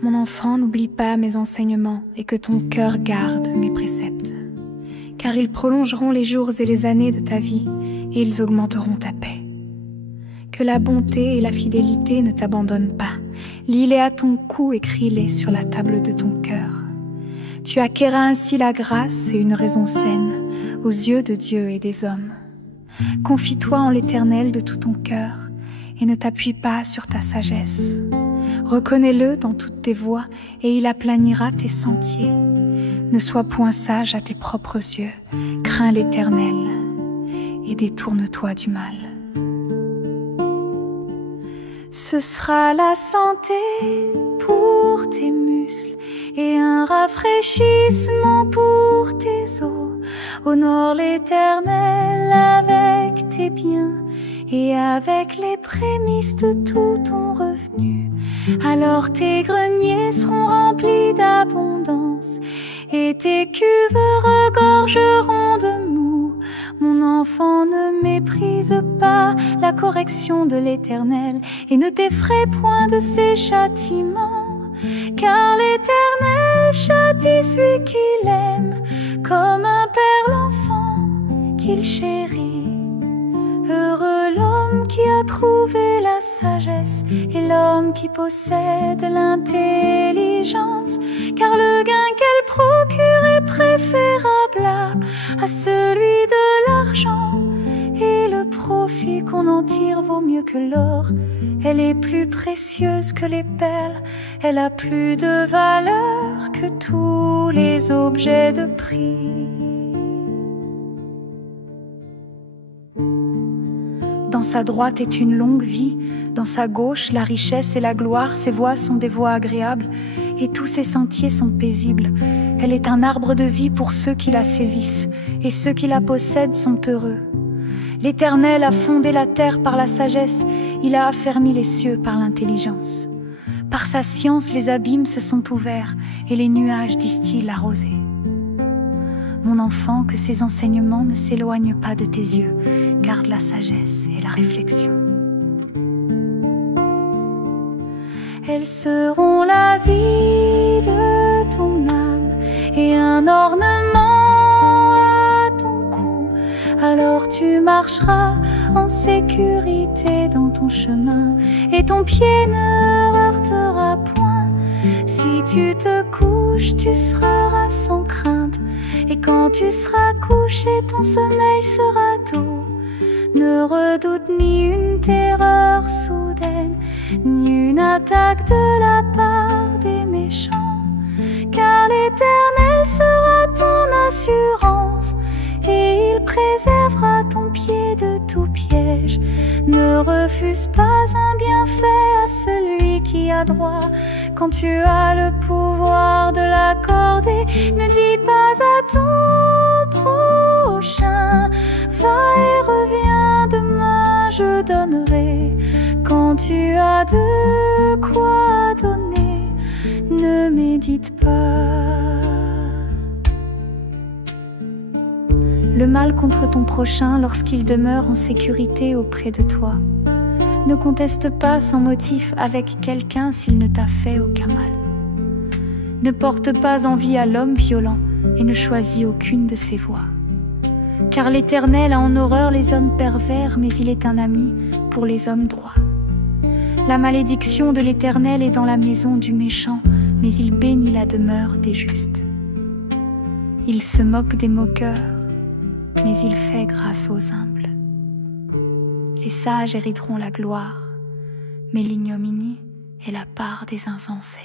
Mon enfant, n'oublie pas mes enseignements et que ton cœur garde mes préceptes, car ils prolongeront les jours et les années de ta vie et ils augmenteront ta paix. Que la bonté et la fidélité ne t'abandonnent pas. Lis-les à ton cou, écris-les sur la table de ton cœur. Tu acquerras ainsi la grâce et une raison saine aux yeux de Dieu et des hommes. Confie-toi en l'Éternel de tout ton cœur et ne t'appuie pas sur ta sagesse. Reconnais-le dans toutes tes voies et il aplanira tes sentiers. Ne sois point sage à tes propres yeux, crains l'Éternel et détourne-toi du mal. Ce sera la santé pour tes muscles et un rafraîchissement pour tes os. Honore l'Éternel avec tes biens et avec les prémices de tout ton revenu. Alors tes greniers seront remplis d'abondance et tes cuves regorgeront de mou. Mon enfant, ne méprise pas la correction de l'Éternel et ne t'effraie point de ses châtiments, car l'Éternel châtie celui qu'il aime comme un père l'enfant qu'il chérit. Heureux l'homme qui a trouvé la sagesse et l'homme qui possède l'intelligence, car le gain qu'elle procure est préférable à celui de l'argent, et le profit qu'on en tire vaut mieux que l'or. Elle est plus précieuse que les perles, elle a plus de valeur que tous les objets de prix. Dans sa droite est une longue vie, dans sa gauche la richesse et la gloire. Ses voies sont des voies agréables et tous ses sentiers sont paisibles. Elle est un arbre de vie pour ceux qui la saisissent et ceux qui la possèdent sont heureux. L'Éternel a fondé la terre par la sagesse, il a affermi les cieux par l'intelligence. Par sa science les abîmes se sont ouverts et les nuages distillent la rosée. Mon enfant, que ces enseignements ne s'éloignent pas de tes yeux, garde la sagesse et la réflexion. Elles seront la vie de ton âme et un ornement à ton cou. Alors tu marcheras en sécurité dans ton chemin et ton pied ne heurtera point. Si tu te couches, tu seras sans crainte, et quand tu seras couché, ton sommeil sera doux. Ne redoute ni une terreur soudaine, ni une attaque de la part des méchants, car l'Éternel sera ton assurance, et il préservera ton pied de tout piège. Ne refuse pas un bienfait à celui qui a droit, quand tu as le pouvoir de l'accorder. Ne dis pas à ton prochain, va et reviens, demain je donnerai. Quand tu as de quoi donner, ne médite pas. Le mal contre ton prochain lorsqu'il demeure en sécurité auprès de toi. Ne conteste pas sans motif avec quelqu'un s'il ne t'a fait aucun mal. Ne porte pas envie à l'homme violent et ne choisis aucune de ses voies. Car l'Éternel a en horreur les hommes pervers, mais il est un ami pour les hommes droits. La malédiction de l'Éternel est dans la maison du méchant, mais il bénit la demeure des justes. Il se moque des moqueurs, mais il fait grâce aux humbles. Les sages hériteront la gloire, mais l'ignominie est la part des insensés.